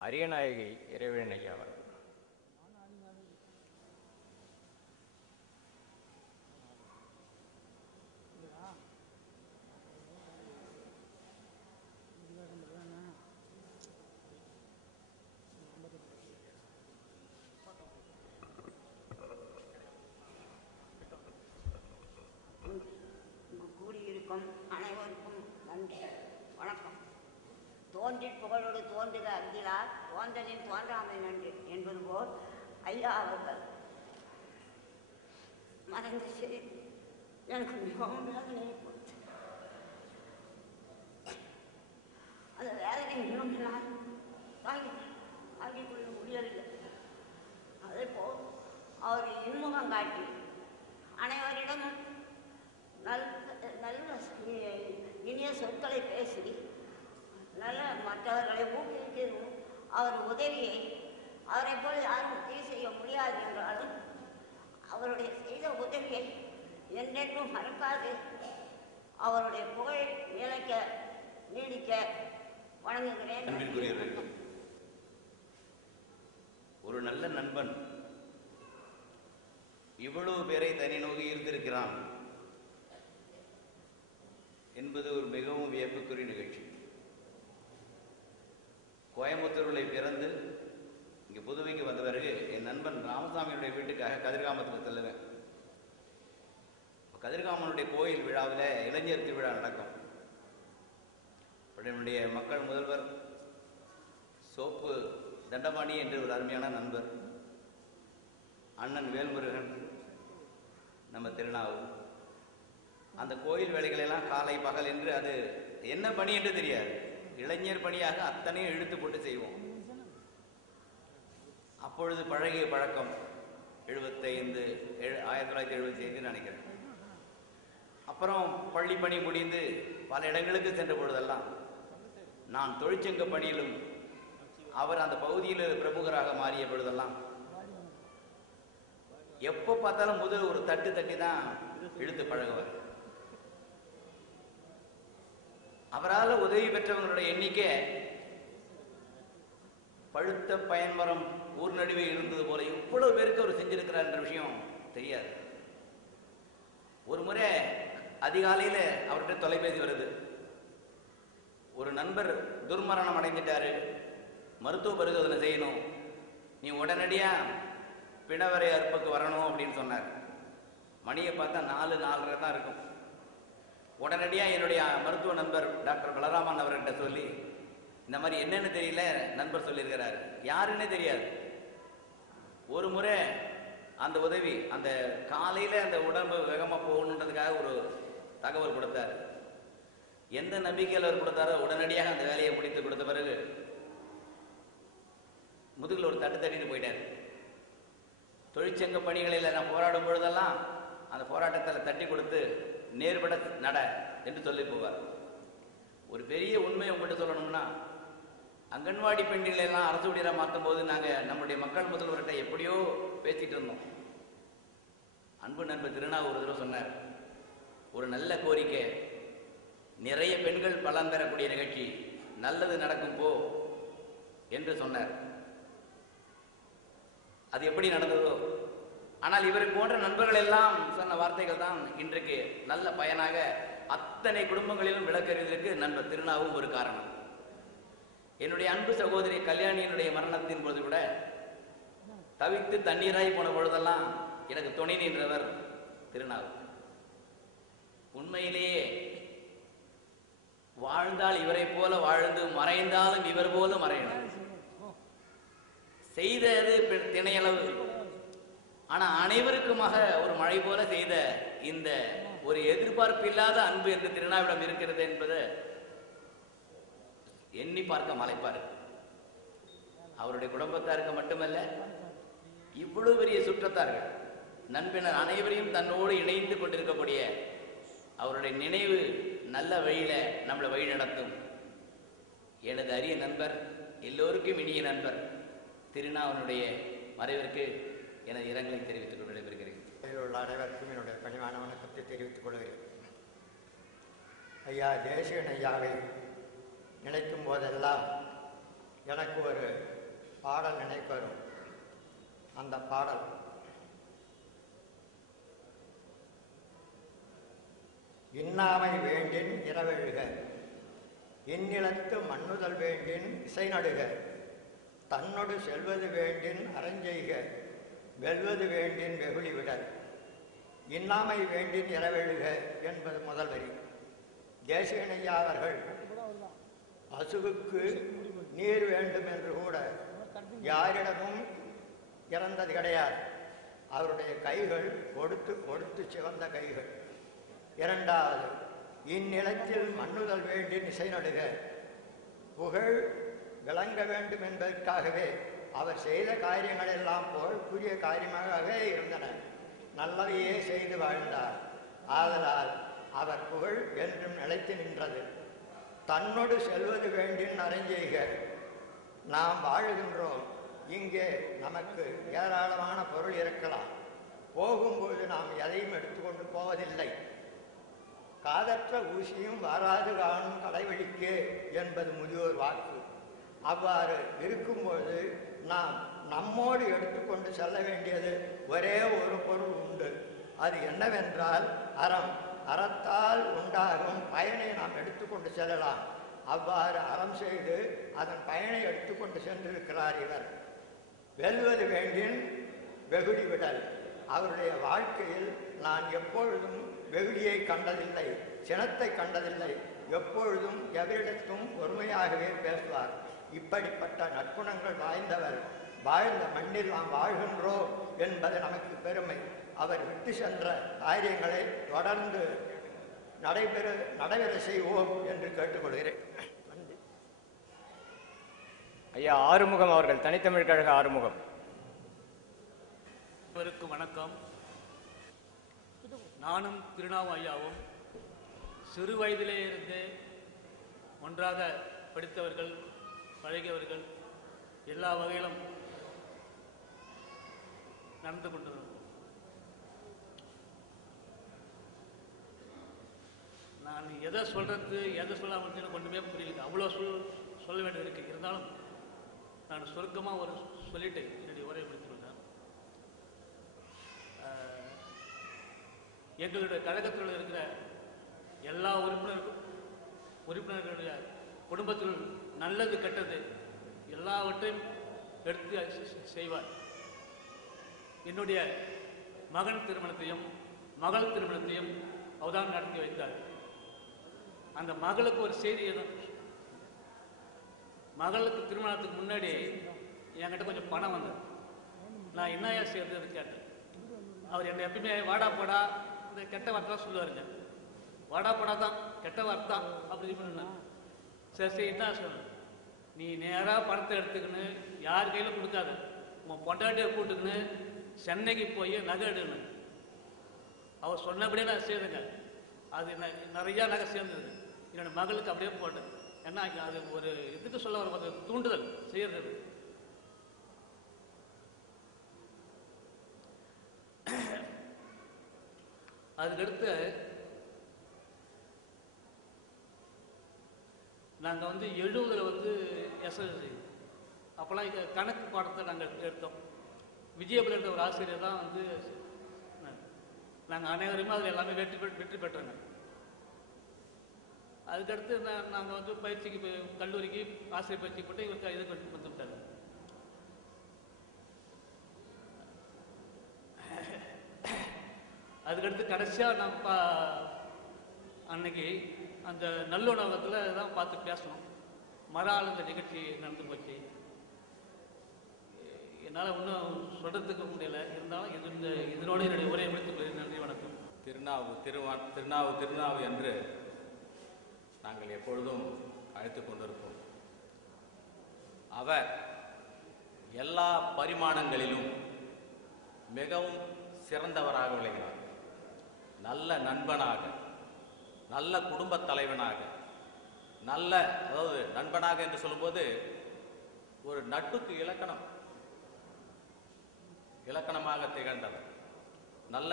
அரியநாயகி இறைவன் ஐயா அவர். இங்கு கூடியிருக்கும் அனைவருக்கும் நன்றி, வணக்கம். தோன்றிற் புகழோடு தோன்றுக அந்திலார் தோன்றலின் தோன்றாமை நன்றி என்பது போல் ஐயா அவர்கள் மறைந்த செய்தி எனக்கு மிகவும் வேதனையை கொடுத்து அந்த வேதனை இன்னும் நான் தாங்கிக் கொள்ள முடியவில்லை. அதே போல் அவர் இன்முகம் காட்டி அனைவரிடமும் நல்ல இனிய சொற்களை பேசி நல்ல மற்றவர்களை ஊக்குவிக்கவும் அவர் உதவியை அவரை போல் யாரும் உதவி செய்ய முடியாது என்றாலும் அவருடைய செய்த உதவியை என்றென்றும் மறக்காது அவருடைய புகழ் நீடிக்க வணங்குகிறேன். ஒரு நல்ல நண்பன் இவ்வளவு பேரை தனி நோக்கி இருந்திருக்கிறான் என்பது ஒரு மிகவும் வியப்புக்குரிய நிகழ்ச்சி. கோயம்புத்தூரில் பிறந்து இங்கே புதுவைக்கு வந்த பிறகு என் நண்பன் ராமசாமியுடைய வீட்டுக்காக கதிர்காமத்தில் செல்லுவேன். கதிர்காமனுடைய கோயில் விழாவில் இளைஞர் திருவிழா நடக்கும். என்னுடைய மக்கள் முதல்வர் சோப்பு தண்டபாணி என்று ஒரு அருமையான நண்பர், அண்ணன் வேல்முருகன், நம்ம திருநாவு, அந்த கோயில் வேலைகளெல்லாம் காலை பகல் என்று அது என்ன பணி என்று தெரியாது, இளைஞர் பணியாக அத்தனையும் இழுத்து போட்டு செய்வோம். அப்பொழுது பழகிய பழக்கம் 1975 நினைக்கிறேன். அப்புறம் பள்ளி பணி முடிந்து பல இடங்களுக்கு சென்ற பொழுதெல்லாம் நான் தொழிற்சங்க பணியிலும் அவர் அந்த பகுதியில் பிரமுகராக மாறிய பொழுதெல்லாம் எப்போ பார்த்தாலும் முதல் ஒரு தட்டு தட்டி தான் இழுத்து பழகுவார். அவரால் உதவி பெற்றவங்களுடைய எண்ணிக்கை பழுத்த பயன்மரம் ஊர் நடுவே இருந்தது போல இவ்வளவு பேருக்கு அவர் செஞ்சிருக்கிறார் என்ற விஷயம் தெரியாது. ஒரு முறை அதிகாலையில் அவர்கிட்ட தொலைபேசி வருது, ஒரு நண்பர் துர்மரணம் அடைந்துட்டாரு, மருத்துவ பரிசோதனை செய்யணும், நீ உடனடியா பிணவரை அறுப்புக்கு வரணும் அப்படின்னு சொன்னார். மணியை பார்த்தா 4-4:30 தான் இருக்கும். உடனடியாக என்னுடைய மருத்துவ நண்பர் டாக்டர் பலராமன் அவர்கிட்ட சொல்லி, இந்த மாதிரி என்னன்னு தெரியல நண்பர் சொல்லியிருக்கிறார், யாருன்னே தெரியாது. ஒரு முறை அந்த உதவி அந்த காலையில் அந்த உடம்பு வேகமாக போகணுன்றதுக்காக ஒரு தகவல் கொடுத்தார். எந்த நம்பிக்கையில் அவர் கொடுத்தாரோ உடனடியாக அந்த வேலையை முடித்து கொடுத்த பிறகு முதுகில் ஒரு தட்டு தட்டிட்டு போயிட்டார். தொழிற்சங்க பணிகளில் நான் போராடும் பொழுதெல்லாம் அந்த போராட்டத்தில் தட்டி கொடுத்து நேர்பட நட என்று சொல்லி போவார். ஒரு பெரிய உண்மையை உங்கள்கிட்ட சொல்லணும்னா, அங்கன்வாடி பெண்களை எல்லாம் அரசு ஊழியராக மாற்றும் போது நாங்கள் நம்முடைய மக்கள் முதல்வர்கிட்ட எப்படியோ பேசிட்டு இருந்தோம். அன்பு நண்பர் திருநாவு ஒரு தடவை சொன்னார், ஒரு நல்ல கோரிக்கை, நிறைய பெண்கள் பலன் பெறக்கூடிய நிகழ்ச்சி, நல்லது நடக்கும் போ என்று சொன்னார். அது எப்படி நடந்ததோ, ஆனால் இவரை போன்ற நண்பர்கள் எல்லாம் சொன்ன வார்த்தைகள் தான் இன்றைக்கு நல்ல பயனாக அத்தனை குடும்பங்களிலும் விளக்கறிவதற்கு நண்பர் திருநாவும் ஒரு காரணம். என்னுடைய அன்பு சகோதரி கல்யாணியினுடைய மரணத்தின் போது கூட தவித்து தண்ணீராய் போன பொழுதெல்லாம் எனக்கு துணை நின்றவர் திருநாவு. உண்மையிலேயே வாழ்ந்தால் இவரை போல வாழ்ந்து மறைந்தாலும் இவர் போல மறையணும். செய்தது திணையளவு, ஆனா அனைவருக்குமாக ஒரு மழை போல செய்த இந்த ஒரு எதிர்பார்ப்பில்லாத அன்பு என்று திருநாவிடம் இருக்கிறது என்பது எண்ணி பார்க்க மலைப்பாரு. அவருடைய குடும்பத்தாருக்கு மட்டுமல்ல, இவ்வளவு பெரிய சுற்றத்தார்கள் நண்பினர் அனைவரையும் தன்னோடு இணைந்து கொண்டிருக்கக்கூடிய அவருடைய நினைவு நல்ல வழியில நம்மளை வழி நடத்தும். எனது அரிய நண்பர், எல்லோருக்கும் இனிய நண்பர் திருநாவனுடைய மறைவிற்கு எனது இரங்கலை தெரிவித்துக் கொண்டு விடைபெறுகிறேன். உள்ள அனைவருக்கும் என்னுடைய பணிவான வணக்கத்தை தெரிவித்துக் கொள்கிறேன். ஐயா தேசிகன் ஐயாவை நினைக்கும் போதெல்லாம் எனக்கு ஒரு பாடல் நினைக்கு வரும். அந்த பாடல் இன்னாமை வேண்டின் இரவெழுக, இந்நிலத்து மண்ணுதல் வேண்டின் இசை நடுக, தன்னொடு செல்வது வேண்டின் அறஞ்செய்க, வெல்வது வேண்டின் வெகுளி விடல். இன்னாமை வேண்டின் இரவெழுக என்பது முதல் வரி. தேசிகனையா அவர்கள் பசுவுக்கு நீர் வேண்டும் என்று கூட யாரிடமும் இறந்தது கிடையாது. அவருடைய கைகள் கொடுத்து கொடுத்து சிவந்த கைகள். இரண்டாவது, இந்நிலத்தில் மண்ணுதல் வேண்டின் இசை நடுக, புகழ் விளங்க வேண்டும் என்பதற்காகவே அவர் செய்த காரியங்கள் எல்லாம் புகழ்க்குரிய காரியமாகவே இருந்தன. நல்லவையே செய்து வாழ்ந்தார். ஆதலால் அவர் புகழ் என்றும் நிலைத்து நின்றது. தன்னோடு செல்வது வேண்டின் அறஞ்செய்க. நாம் வாழுகின்றோம். இங்கே நமக்கு ஏராளமான பொருள் இருக்கலாம். போகும்போது நாம் எதையும் எடுத்துக்கொண்டு போவதில்லை. காதற்ற ஊசியும் வாராது காணும் கடைவழிக்கு என்பது முதியோர் வாக்கு. அவ்வாறு இருக்கும்போது நாம் நம்மோடு எடுத்துக்கொண்டு செல்ல வேண்டியது ஒரே ஒரு பொருள் உண்டு. அது என்னவென்றால் அறம். அறத்தால் உண்டாகும் பயனை நாம் எடுத்துக்கொண்டு செல்லலாம். அவ்வாறு அறம் செய்து அதன் பயனை எடுத்துக்கொண்டு சென்றிருக்கிறார் இவர். வெல்வது வேண்டின் வெகுளி விடல். அவருடைய வாழ்க்கையில் நான் எப்பொழுதும் வெகுளியை கண்டதில்லை, சினத்தை கண்டதில்லை. எப்பொழுதும் எவரிடத்தும் பொறுமையாகவே பேசுவார். இப்படிப்பட்ட நற்குணங்கள் வாய்ந்தவர். வாழ்ந்த மண்ணில் நாம் வாழ்கின்றோம் என்பது நமக்கு பெருமை. அவர் விட்டு சென்ற காரியங்களை தொடர்ந்து நடைபெற செய்வோம் என்று கேட்டுக்கொள்கிறேன். ஐயா ஆறுமுகம் அவர்கள், தனித்தமிழ் கழக ஆறுமுகம். அனைவருக்கும் வணக்கம். நானும் திருநாவு ஐயாவும் சிறு வயதிலே இருந்து ஒன்றாக படித்தவர்கள், பழகியவர்கள், எல்லா வகையிலும் நடந்து கொண்டிருந்தோம். நான் எதை சொல்றது எதை சொல்லாமல் எனக்கு ஒன்றுமே புரியல. அவ்வளோ சொல்ல வேண்டியது இருக்கு. இருந்தாலும் நான் சுருக்கமாக ஒரு சொல்லிட்டு என்னுடைய உரையை முடித்துக்கொண்டேன். எங்களுடைய கழகத்தில் இருக்கிற எல்லா உறுப்பினர்களுடைய குடும்பத்தில் நல்லது கெட்டது எல்லாவற்றையும் எடுத்து செய்வார். என்னுடைய மகன் திருமணத்தையும் மகள் திருமணத்தையும் அவர்தான் நடத்தி வைத்தார். அந்த மகளுக்கு ஒரு செய்தி, மகளுக்கு திருமணத்துக்கு முன்னாடி என்கிட்ட கொஞ்சம் பணம் வந்தது. நான் என்னையா செய்யறது கேட்டேன். அவர் என்னை எப்பயுமே வாடா போடா இந்த கெட்ட வார்த்தை தான் சொல்லுவாருங்க. வாடா போடா தான், கெட்ட வார்த்தை தான் அப்படி பண்ண. சரி சரி என்ன சொல்ல, நீ நேராக பணத்தை எடுத்துக்கின்னு யார் கையில் கொடுக்காத, உன் பொண்டாட்டியை கூட்டுக்குன்னு சென்னைக்கு போய் நகை எடுக்கணும். அவர் சொன்னபடியே நான் செய்தேங்க. அது நிறையா நகை சேர்ந்தது. என்னோட மகளுக்கு அப்படியே போட்டேன். ஏன்னா அது ஒரு இதுக்கு சொல்ல ஒரு தூண்டுதல் செய்யறது. அதுக்கடுத்து நாங்கள் 70 எஸ்எஸ்எல்சி அப்போல்லாம் கணக்கு பாடத்தை நாங்கள் எடுத்தோம். விஜயபுரன்ற ஒரு ஆசிரியர் தான் நாங்கள் அனைவருமே அதில் எல்லாமே வெற்றி பெற்றோங்க. அதுக்கடுத்து நாங்கள் பயிற்சிக்கு கல்லூரிக்கு ஆசிரியர் பயிற்சிக்கு போட்டு இவருக்கு இது கொண்டு வந்துட்டாங்க. அதுக்கடுத்து கடைசியாக நம்ம அன்னைக்கு அந்த நல்லுணவகத்தில் தான் பார்த்து பேசணும். மறால் இந்த நிகழ்ச்சி நடந்து போச்சு. என்னால் இன்னும் சொல்கிறதுக்கு முடியலை. இருந்தாலும் இதனோட என்னுடைய உரையை முடித்துக். நன்றி, வணக்கம். திருநாவு என்று நாங்கள் எப்பொழுதும் அழைத்து கொண்டிருப்போம். அவர் எல்லா பரிமாணங்களிலும் மிகவும் சிறந்தவராக விளங்கினார். நல்ல நண்பனாக, நல்ல குடும்பத் தலைவனாக, அதாவது நண்பனாக என்று சொல்லும்போது ஒரு நட்புக்கு இலக்கணமாக திகழ்ந்தவர். நல்ல